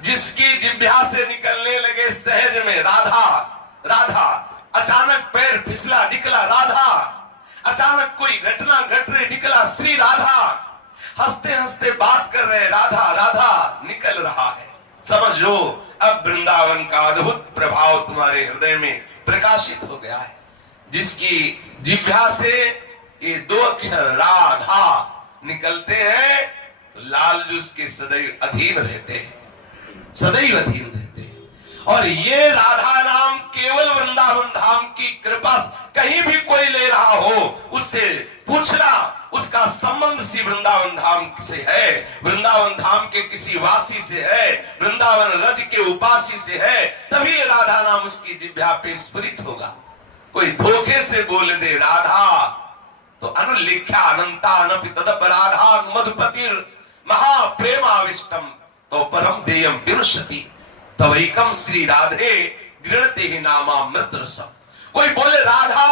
जिसकी जिह्वा से निकलने लगे सहज में राधा राधा, अचानक पैर फिसला निकला राधा, अचानक कोई घटना घट रही निकला श्री राधा, हंसते हंसते बात कर रहे राधा राधा निकल रहा है। समझ लो अब वृंदावन का अद्भुत प्रभाव तुम्हारे हृदय में प्रकाशित हो गया है। जिसकी जिह्वा से ये दो अक्षर राधा निकलते हैं तो लाल जी उसके सदैव अधीन रहते हैं, सदैव अधीन रहते हैं। और ये राधा नाम केवल वृंदावन धाम की कृपा, कहीं भी कोई ले रहा हो उससे पूछना उसका संबंध सी वृंदावन धाम से है, वृंदावन धाम के किसी वासी से है, वृंदावन रज के उपासी से है, तभी राधा नाम उसकी जिह्वा पे स्फुरित होगा। कोई धोखे से बोल दे राधा तो अनुलिख्या अनंता अनपि तदपराधा मधुपतिर महाप्रेमाविष्टम तो परम देयम विरुष्यति तवैकम श्री राधे गृणते ही नामामृत रसम। कोई बोले राधा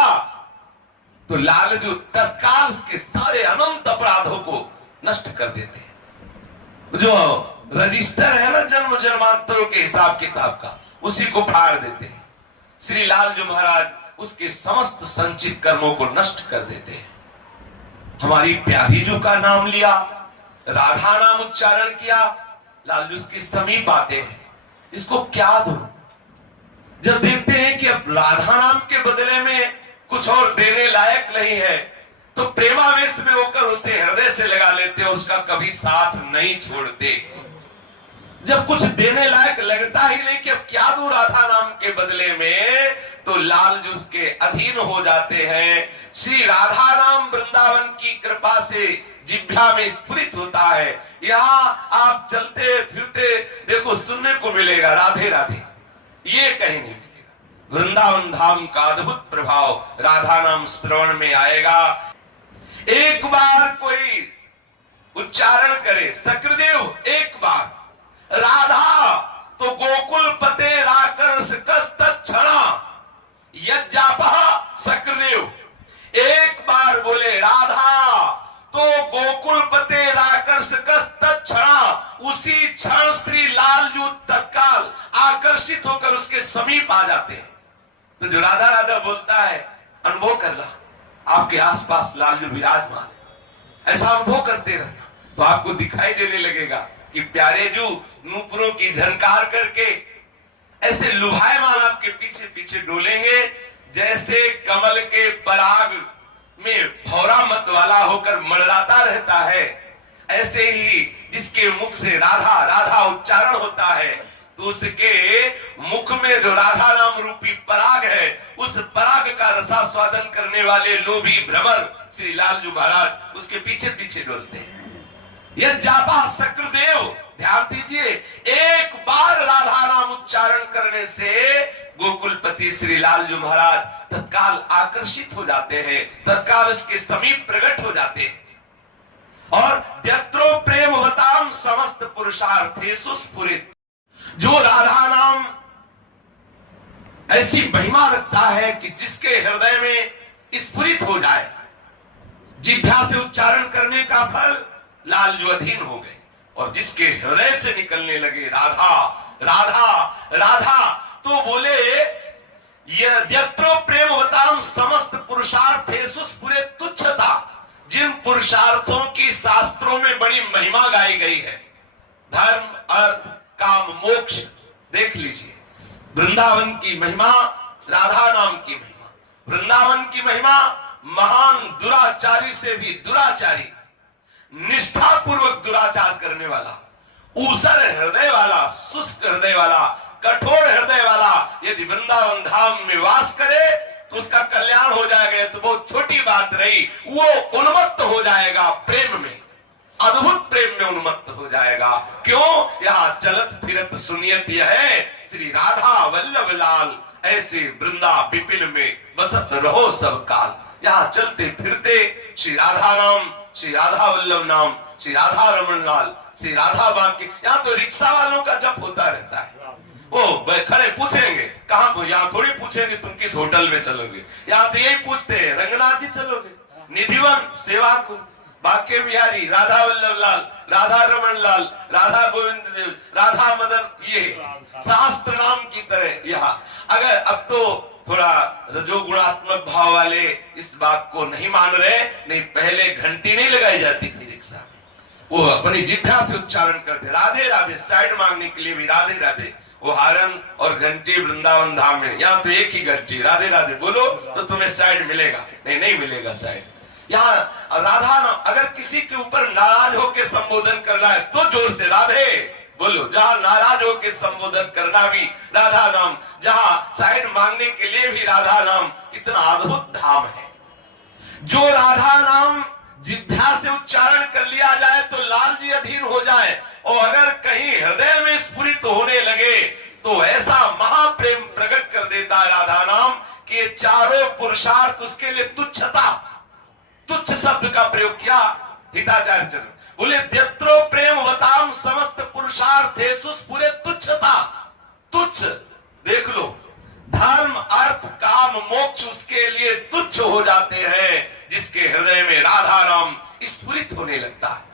तो लालजू तत्काल उसके सारे अनंत अपराधों को नष्ट कर देते हैं। जो रजिस्टर है ना जन्म जन्मांतरों के हिसाब किताब का, उसी को फाड़ देते हैं। श्री लालजू महाराज उसके समस्त संचित कर्मों को नष्ट कर देते हैं। हमारी प्यारी जो का नाम लिया, राधा नाम उच्चारण किया, लालजू उसके समीप आते हैं। इसको क्या दो? जब देखते हैं कि अब राधा नाम के बदले में कुछ और देने लायक नहीं है तो प्रेमावेश में होकर उसे हृदय से लगा लेते और उसका कभी साथ नहीं छोड़ते। जब कुछ देने लायक लगता ही नहीं कि अब क्या दूं राधा नाम के बदले में, तो लाल जी उसके अधीन हो जाते हैं। श्री राधा नाम वृंदावन की कृपा से जिह्वा में स्फुरित होता है। यहाँ आप चलते फिरते देखो सुनने को मिलेगा राधे राधे, ये कहीं नहीं मिलेगा। वृंदावन धाम का अद्भुत प्रभाव राधा नाम श्रवण में आएगा। एक बार कोई उच्चारण करे सकृदेव, एक बार राधा तो गोकुल पते राकर्ष कस्तक्षणा यज्जापः सकृदेव, एक बार बोले राधा तो गोकुल पते राकर्ष कस्तक्षणा, उसी क्षण श्री लालजू तत्काल आकर्षित होकर उसके समीप आ जाते हैं। तो जो राधा राधा बोलता है अनुभव करना, आपके आसपास लालजू विराजमान, ऐसा अनुभव करते रहना तो आपको दिखाई देने लगेगा कि प्यारे जू नूपुरों की झनकार करके ऐसे लुभायमान आपके पीछे पीछे डोलेंगे जैसे कमल के पराग में भौरा मत वाला होकर मंडराता रहता है। ऐसे ही जिसके मुख से राधा राधा उच्चारण होता है तो उसके मुख में जो राधा नाम रूपी पराग है, उस पराग का रसास्वादन करने वाले लोभी भ्रमर श्री लालजू महाराज उसके पीछे पीछे डोलते हैं। यह जापा सक्रदेव, ध्यान दीजिए, एक बार राधा नाम उच्चारण करने से गोकुलपति श्री लालजू महाराज तत्काल आकर्षित हो जाते हैं, तत्काल उसके समीप प्रकट हो जाते हैं। और यत्रो प्रेमवताम समस्त पुरुषार्थेषु स्फुरित, जो राधा नाम ऐसी महिमा रखता है कि जिसके हृदय में स्फुरित हो जाए, जिह्वा से उच्चारण करने का फल लालजू अधीन हो गए, और जिसके हृदय से निकलने लगे राधा राधा राधा, तो बोले यत्रो प्रेमवताम समस्त पुरुषार्थेषु स्फुरित तुच्छता, जिन पुरुषार्थों की शास्त्रों में बड़ी महिमा गाई गई है, धर्म अर्थ काम मोक्ष, देख लीजिए वृंदावन की महिमा, राधा नाम की महिमा। वृंदावन की महिमा महान दुराचारी से भी दुराचारी, निष्ठा पूर्वक दुराचार करने वाला, ऊसर हृदय वाला, शुष्क हृदय वाला, कठोर हृदय वाला यदि वृंदावन धाम में वास करे तो उसका कल्याण हो जाएगा। तो बहुत छोटी बात रही, वो उन्मत्त हो जाएगा प्रेम में, अद्भुत प्रेम में उन्मत्त हो जाएगा। क्यों? यहाँ चलत फिरत सुनियत यह है श्री राधा वल्लभ लाल, ऐसे वृंदा विपिन में बसत रहो सब काल। यहाँ चलते फिरते श्री राधा नाम, श्री राधा वल्लभ नाम, श्री राधा रमन लाल, श्री राधा बाकी। यहाँ तो रिक्शा वालों का जप होता रहता है। वो खड़े पूछेंगे कहाँ को, यहाँ थोड़ी पूछेंगे तुम किस होटल में चलोगे, यहाँ तो यही पूछते हैं रंगनाथ जी चलोगे, निधिवन सेवा को, बाके बिहारी, राधा वल्लभ लाल, राधा रमन लाल, राधा गोविंद देव, राधा मदन, ये शास्त्र नाम की तरह यहाँ। अगर अब तो थोड़ा रजोगुणात्मक भाव वाले इस बात को नहीं मान रहे, नहीं पहले घंटी नहीं लगाई जाती थी रिक्शा में, वो अपनी जिह्वा से उच्चारण करते राधे राधे, साइड मांगने के लिए भी राधे राधे। वो हारन और घंटी वृंदावन धाम में, यहाँ तो एक ही घंटी, राधे राधे बोलो तो तुम्हें साइड मिलेगा, नहीं मिलेगा साइड। यहाँ राधा नाम अगर किसी के ऊपर नाराज होकर संबोधन करना है तो जोर से राधे बोलो। जहां नाराज होकर संबोधन करना भी राधा नाम, जहां साइड मांगने के लिए भी राधा नाम, कितना अद्भुत धाम है। जो राधा नाम जिह्वा से उच्चारण कर लिया जाए तो लाल जी अधीन हो जाए, और अगर कहीं हृदय में स्फुरित होने लगे तो ऐसा महाप्रेम प्रकट कर देता है राधा नाम कि चारों पुरुषार्थ उसके लिए तुच्छता, तुच्छ शब्द का प्रयोग किया हिताचार्य चरण बोले, द्यत्रो प्रेम वताम समस्त पुरुषार्थेषु स्फुरे तुच्छता। तुच्छ देख लो, धर्म अर्थ काम मोक्ष उसके लिए तुच्छ हो जाते हैं जिसके हृदय में राधा नाम स्फुरित होने लगता है।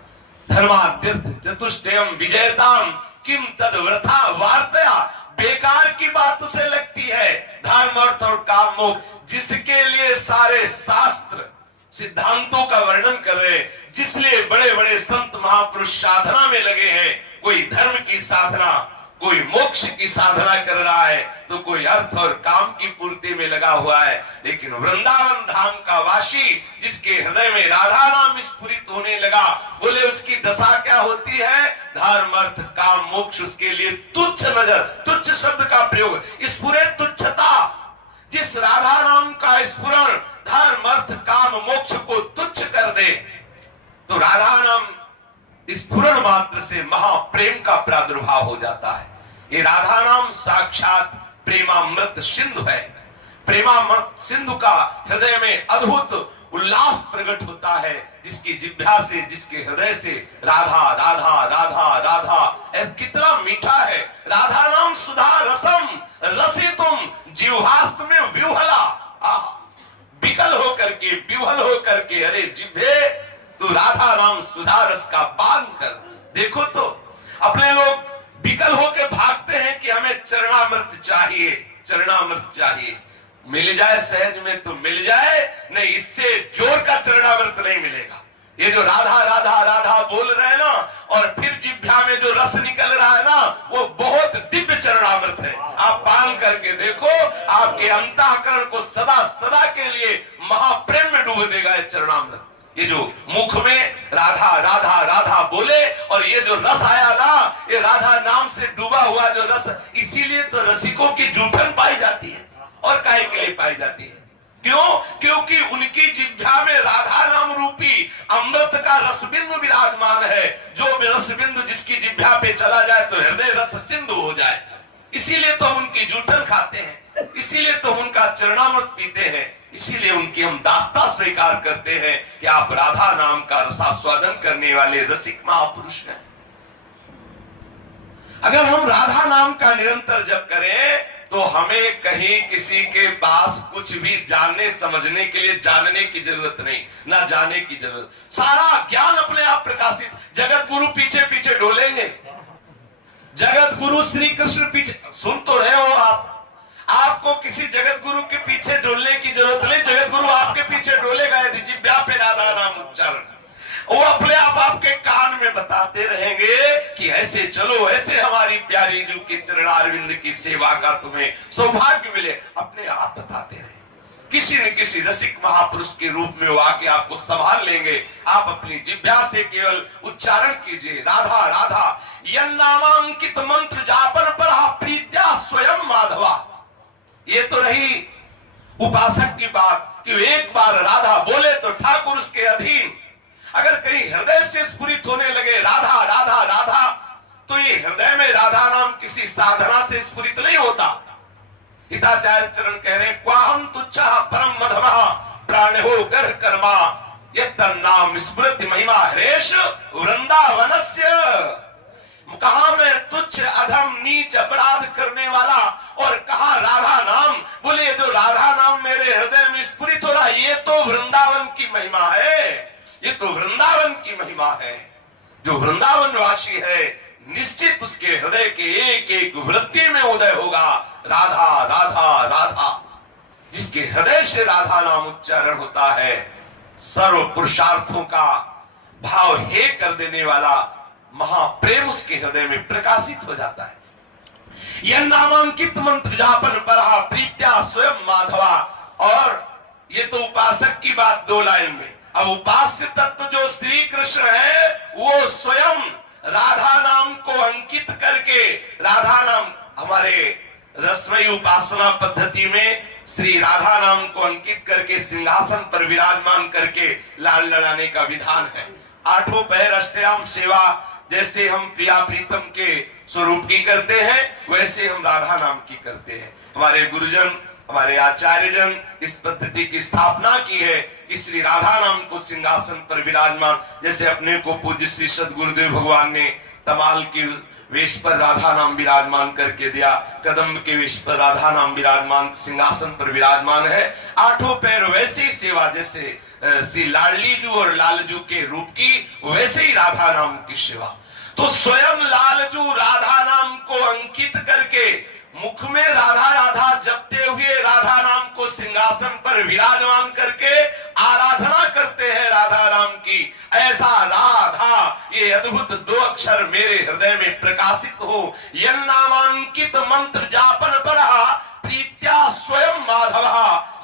धर्माद्यर्थ चतुष्टयम विजयताम किम तद वृथा वार्तया, बेकार की बात उसे लगती है धर्म अर्थ और काम मोक्ष, जिसके लिए सारे शास्त्र सिद्धांतों का वर्णन कर रहे, जिसलिए बड़े बड़े संत महापुरुष साधना में लगे हैं। कोई धर्म की साधना, कोई मोक्ष की साधना कर रहा है, तो कोई अर्थ और काम की पूर्ति में लगा हुआ है। लेकिन वृंदावन धाम का वासी जिसके हृदय में राधा नाम स्फुरित होने लगा, बोले उसकी दशा क्या होती है, धर्म अर्थ काम मोक्ष उसके लिए तुच्छ नजर, तुच्छ शब्द का प्रयोग, स्फुरे तुच्छता। जिस राधा नाम का स्फुरण धर्म अर्थ काम मोक्ष को तुच्छ कर दे, तो राधा नाम स्फुरण मात्र से महाप्रेम का प्रादुर्भाव हो जाता है। ये राधा नाम साक्षात प्रेमामृत सिंधु है। प्रेमामृत सिंधु का हृदय में अद्भुत उल्लास प्रकट होता है, जिसकी जिह्वा से, जिसके हृदय से राधा राधा राधा राधा, कितना मीठा है। राधा नाम सुधा रसम रसितुम जिह्वास्त में विह्वला, विकल होकर के, विह्वल होकर के, अरे जिह्वे तो राधा नाम सुधा रस का पान कर। देखो तो अपने लोग विकल होकर भागते हैं कि हमें चरणामृत चाहिए, चरणामृत चाहिए। मिल जाए सहज में तो मिल जाए, नहीं इससे जोर का चरणामृत नहीं मिलेगा। ये जो राधा राधा राधा बोल रहे हैं ना, और फिर जिह्वा में जो रस निकल रहा है ना, वो बहुत दिव्य चरणामृत है। आप पान करके देखो, आपके अंतःकरण को सदा सदा के लिए महाप्रेम में डूब देगा ये चरणामृत। ये जो मुख में राधा राधा राधा बोले, और ये जो रस आया ना, ये राधा नाम से डूबा हुआ जो रस, इसीलिए तो रसिकों की जूठन पाई जाती है। और काहे के लिए पाई जाती है? क्यों? क्योंकि उनकी जिह्वा में राधा नाम रूपी अमृत का रसबिंदु विराजमान है। जो रसबिंदु जिसकी जिह्वा पे चला जाए तो हृदय रस सिंधु हो जाए। इसीलिए तो हम उनकी जूठन खाते हैं, इसीलिए तो हम उनका चरणामृत पीते हैं, इसीलिए उनकी हम दास्ता स्वीकार करते हैं कि आप राधा नाम का रसास्वादन करने वाले रसिक महापुरुष हैं। अगर हम राधा नाम का निरंतर जप करें तो हमें कहीं किसी के पास कुछ भी जानने समझने के लिए जानने की जरूरत नहीं, ना जाने की जरूरत। सारा ज्ञान अपने आप प्रकाशित। जगत गुरु पीछे पीछे डोलेंगे, जगत गुरु श्री कृष्ण पीछे, सुन तो रहे हो आप, आपको किसी जगत गुरु के पीछे डोलने की जरूरत नहीं। जगत गुरु आपके पीछे डोलेगा यदि जिह्वा पे राधा नाम उच्चारण, वो अपने आप आपके कान में बताते रहेंगे कि ऐसे चलो, ऐसे हमारी प्यारी जू के चरणारविंद की सेवा का तुम्हें सौभाग्य मिले। अपने आप बताते रहे, किसी न किसी रसिक महापुरुष के रूप में वो आके आपको संभाल लेंगे। आप अपनी जिह्वा से केवल उच्चारण कीजिए राधा राधा। यन्नामांकित मंत्र जापन पर प्रीत्या स्वयं माधवा। ये तो रही उपासक की बात कि एक बार राधा बोले तो ठाकुर उसके अधीन। अगर कहीं हृदय से स्फुरित होने लगे राधा राधा राधा, तो ये हृदय में राधा नाम किसी साधना से स्फुरित नहीं होता। हिताचार्य चरण कह रहे हैं, क्वाहम तुच्छा परम मधमः प्राणो गर्ह कर्मा यत्तन्नाम स्मृति महिमा हरेश वृंदावनस्य। कहा मैं तुच्छ अधम नीच अपराध करने वाला, और कहा राधा नाम। बोले जो राधा नाम मेरे हृदय में स्फुरित हो रहा, ये तो वृंदावन की महिमा है, ये तो वृंदावन महिमा है। जो वृंदावन वासी है निश्चित उसके हृदय के एक एक वृत्ति में उदय होगा राधा राधा राधा। जिसके हृदय से राधा नाम उच्चारण होता है सर्व पुरुषार्थों का भाव हे कर देने वाला महाप्रेम उसके हृदय में प्रकाशित हो जाता है। यह नामांकित मंत्र जापन पढ़ा प्रीत्या स्वयं माधवा। और ये तो उपासक की बात 2 लाइन में। अब उपास्य तत्व जो श्री कृष्ण है वो स्वयं राधा नाम को अंकित करके, राधा नाम हमारे रसमयी उपासना पद्धति में श्री राधा नाम को अंकित करके सिंहासन पर विराजमान करके लाल लड़ाने का विधान है। 8 पहर अष्टयाम सेवा जैसे हम प्रिया प्रीतम के स्वरूप की करते हैं वैसे हम राधा नाम की करते हैं। हमारे गुरुजन हमारे आचार्यजन इस पद्धति की स्थापना की है कि श्री राधा नाम को सिंहासन पर विराजमान, जैसे अपने को पूज्य श्री सद्गुरुदेव भगवान ने तमाल के वेश पर राधा नाम विराजमान करके दिया, कदम के वेश पर राधा नाम विराजमान सिंहासन पर विराजमान है। 8 पैर वैसी सेवा जैसे श्री लाडलीजू और लालजू के रूप की वैसे ही राधा नाम की सेवा। तो स्वयं लालजू राधा नाम को अंकित करके मुख में राधा राधा जपते हुए राधा नाम को सिंहासन पर विराजमान करके आराधना करते हैं राधा नाम की। ऐसा राधा ये अद्भुत 2 अक्षर मेरे हृदय में प्रकाशित हो। यह नामांकित मंत्र जापन पढ़ा प्रीत्या स्वयं माधव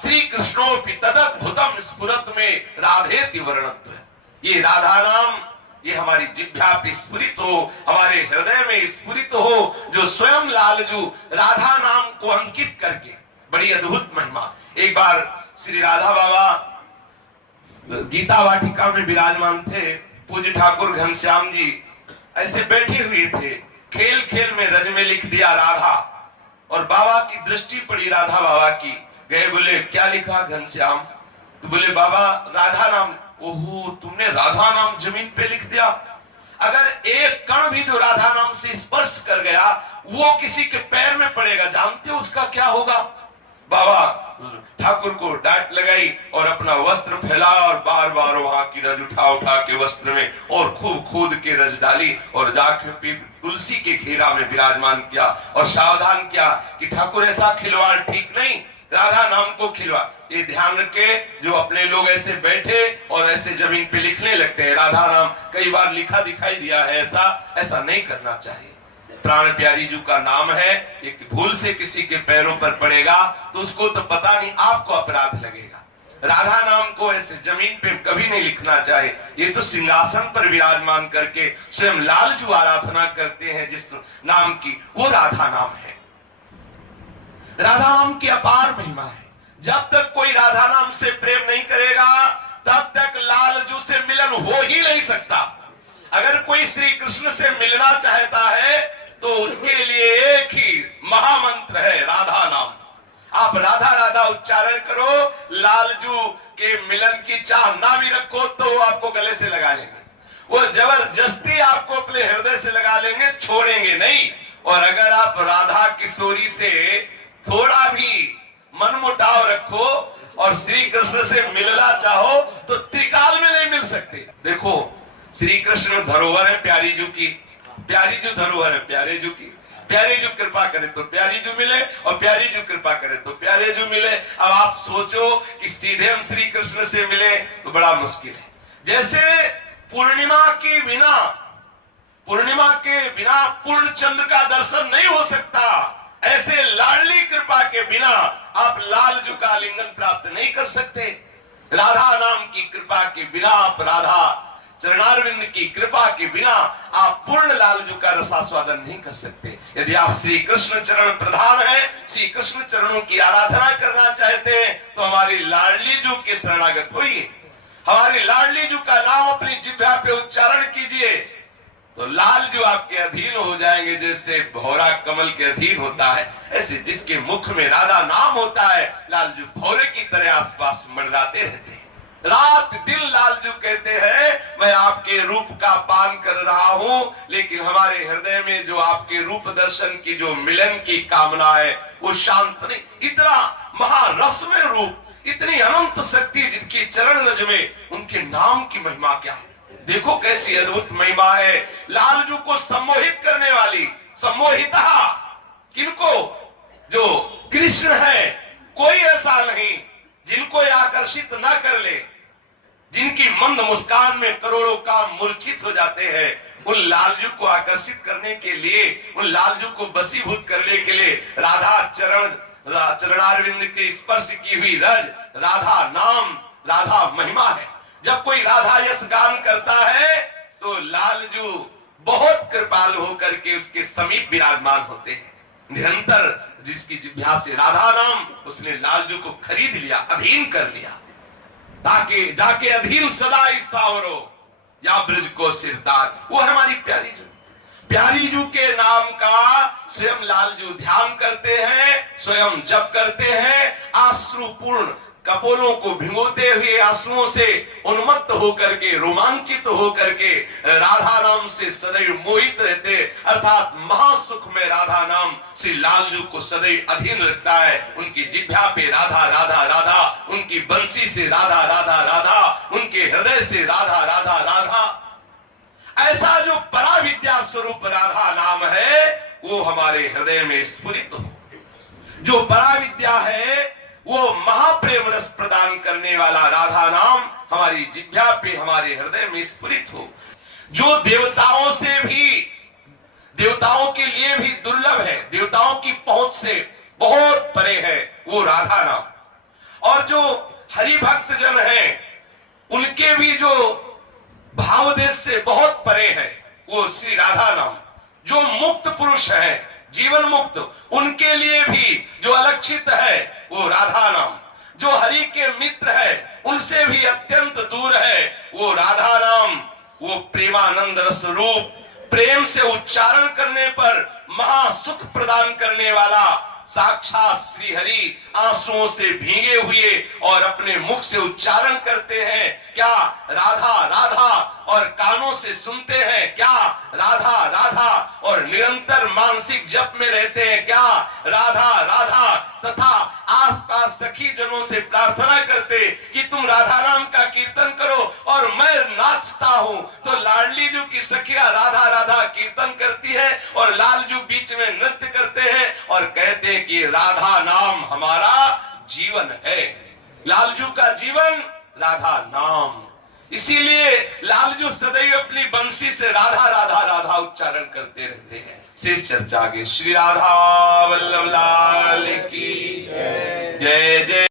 श्री कृष्णोपि तदद्भुतम स्फुरत में राधेति वर्णत्व। ये राधा नाम ये हमारी जिह्वा पे स्फुरित हो, हमारे हृदय में स्फुरित हो, जो स्वयं लालजू राधा नाम को अंकित करके। बड़ी अद्भुत महिमा। एक बार श्री राधा बाबा गीता वाटिका में विराजमान थे। पूज्य ठाकुर घनश्याम जी ऐसे बैठे हुए थे, खेल खेल में रज में लिख दिया राधा, और बाबा की दृष्टि पड़ी राधा बाबा की। गए बोले क्या लिखा घनश्याम? तो बोले बाबा राधा नाम। ओहो तुमने राधा नाम जमीन पे लिख दिया। अगर एक कण भी जो राधा नाम से स्पर्श कर गया वो किसी के पैर में पड़ेगा, जानते हो उसका क्या होगा? बाबा ठाकुर को डांट लगाई और अपना वस्त्र फैलाया और बार बार वहां की रज उठा उठा के वस्त्र में और खूब खूद के रज डाली और जाके तुलसी के घेरा में विराजमान किया और सावधान किया कि ठाकुर ऐसा खिलवाड़ ठीक नहीं, राधा नाम को खिलवा। ये ध्यान रखे जो अपने लोग ऐसे बैठे और ऐसे जमीन पे लिखने लगते हैं राधा नाम, कई बार लिखा दिखाई दिया है, ऐसा नहीं करना चाहिए। प्राण प्यारी जी का नाम है, एक भूल से किसी के पैरों पर पड़ेगा तो उसको तो पता नहीं, आपको अपराध लगेगा। राधा नाम को ऐसे जमीन पे कभी नहीं लिखना चाहिए। ये तो सिंहासन पर विराजमान करके स्वयं लालजू आराधना करते हैं जिस नाम की, वो राधा नाम है। राधा नाम की अपार महिमा है। जब तक कोई राधा नाम से प्रेम नहीं करेगा तब तक लालजू से मिलन हो ही नहीं सकता। अगर कोई श्री कृष्ण से मिलना चाहता है तो उसके लिए एक ही महामंत्र है राधा नाम। आप राधा राधा उच्चारण करो, लालजू के मिलन की चाह ना भी रखो तो वो आपको गले से लगा लेंगे, वो जबरदस्ती आपको अपने हृदय से लगा लेंगे, छोड़ेंगे नहीं। और अगर आप राधा किशोरी से थोड़ा भी मनमुटाव रखो और श्री कृष्ण से मिलना चाहो तो त्रिकाल में नहीं मिल सकते। देखो श्री कृष्ण धरोहर है प्यारी जू की, प्यारी जू धरोहर है प्यारे जू की। प्यारे जू कृपा करे तो प्यारी जू मिले और प्यारी जू कृपा करे तो प्यारे जू मिले। अब आप सोचो कि सीधे हम श्री कृष्ण से मिले तो बड़ा मुश्किल है। जैसे पूर्णिमा के बिना पूर्ण चंद्र का दर्शन नहीं हो सकता, ऐसे लाडली कृपा के बिना आप लालजू का आलिंगन प्राप्त नहीं कर सकते। राधा नाम की कृपा के बिना आप राधा चरणारविंद की कृपा के बिना आप पूर्ण लालजू का रसास्वादन नहीं कर सकते। यदि आप श्री कृष्ण चरण प्रधान है, श्री कृष्ण चरणों की आराधना करना चाहते हैं तो हमारी लाडली जू के शरणागत होइए, हमारी लाडली जू का नाम अपनी जिह्वा पे उच्चारण कीजिए तो लालजू आपके अधीन हो जाएंगे। जैसे भौरा कमल के अधीन होता है, ऐसे जिसके मुख में राधा नाम होता है लालजू भौरे की तरह आसपास मंडराते रहते हैं। रात दिन लालजू कहते हैं मैं आपके रूप का पान कर रहा हूं, लेकिन हमारे हृदय में जो आपके रूप दर्शन की जो मिलन की कामना है वो शांत नहीं। इतना महारसमय रूप, इतनी अनंत शक्ति जिनकी चरण रज में, उनके नाम की महिमा क्या है। देखो कैसी अद्भुत महिमा है। लालजू को सम्मोहित करने वाली, सम्मोहिता किनको? जो कृष्ण है। कोई ऐसा नहीं जिनको ये आकर्षित ना कर ले, जिनकी मंद मुस्कान में करोड़ों काम मूर्छित हो जाते हैं। उन लालजू को आकर्षित करने के लिए, उन लालजू को वशीभूत करने के लिए राधा चरणारविंद के स्पर्श की हुई रज, राधा नाम, राधा महिमा है। जब कोई राधा यश गान करता है तो लालजू बहुत कृपालु होकर के उसके समीप विराजमान होते हैं। निरंतर जिसकी जिह्वा से राधा नाम, उसने लालजू को खरीद लिया, अधीन कर लिया, ताकि जाके अधीन सदा इस सावरो या ब्रज को सिरदार। वो है हमारी प्यारी जू। प्यारी जू के नाम का स्वयं लालजू ध्यान करते हैं, स्वयं जप करते हैं। आश्रुपूर्ण कपोलों को भिगोते हुए आंसुओं से उन्मत्त होकर के, रोमांचित होकर के राधा नाम से सदैव मोहित रहते, अर्थात महासुख में राधा नाम श्री लालजू को सदैव अधीन रखता है। उनकी जिह्वा पे राधा राधा राधा, उनकी बंसी से राधा राधा राधा, उनके हृदय से राधा राधा राधा। ऐसा जो पराविद्या स्वरूप राधा नाम है वो हमारे हृदय में स्फुरित हो। जो पराविद्या है वो महाप्रेम रस प्रदान करने वाला राधा नाम हमारी जिह्वा पे, हमारे हृदय में स्फुरित हो। जो देवताओं से भी, देवताओं के लिए भी दुर्लभ है, देवताओं की पहुंच से बहुत परे है, वो राधा नाम। और जो हरि भक्त जन हैं उनके भी जो भाव देश से बहुत परे है, वो श्री राधा नाम। जो मुक्त पुरुष है, जीवन मुक्त, उनके लिए भी जो अलक्षित है वो राधा नाम। जो हरि के मित्र है उनसे भी अत्यंत दूर है वो राधा नाम। वो प्रेमानंद रस रूप, प्रेम से उच्चारण करने पर महासुख प्रदान करने वाला साक्षात श्री हरि आंसुओं से भीगे हुए और अपने मुख से उच्चारण करते हैं क्या? राधा राधा। और कानों से सुनते हैं क्या? राधा राधा। और निरंतर मानसिक जप में रहते हैं क्या? राधा राधा। तथा आसपास सखी जनों से प्रार्थना करते कि तुम राधा नाम का कीर्तन करो और मैं नाचता हूं। तो लाडली जू की सखिया राधा राधा कीर्तन करती है और लालजू बीच में नृत्य करते हैं और कहते हैं कि राधा नाम हमारा जीवन है। लालजू का जीवन राधा नाम। इसीलिए लालजू सदैव अपनी बंसी से राधा राधा राधा उच्चारण करते रहते हैं। शेष चर्चा आगे। श्री राधा वल्लभ लाल की जय जय।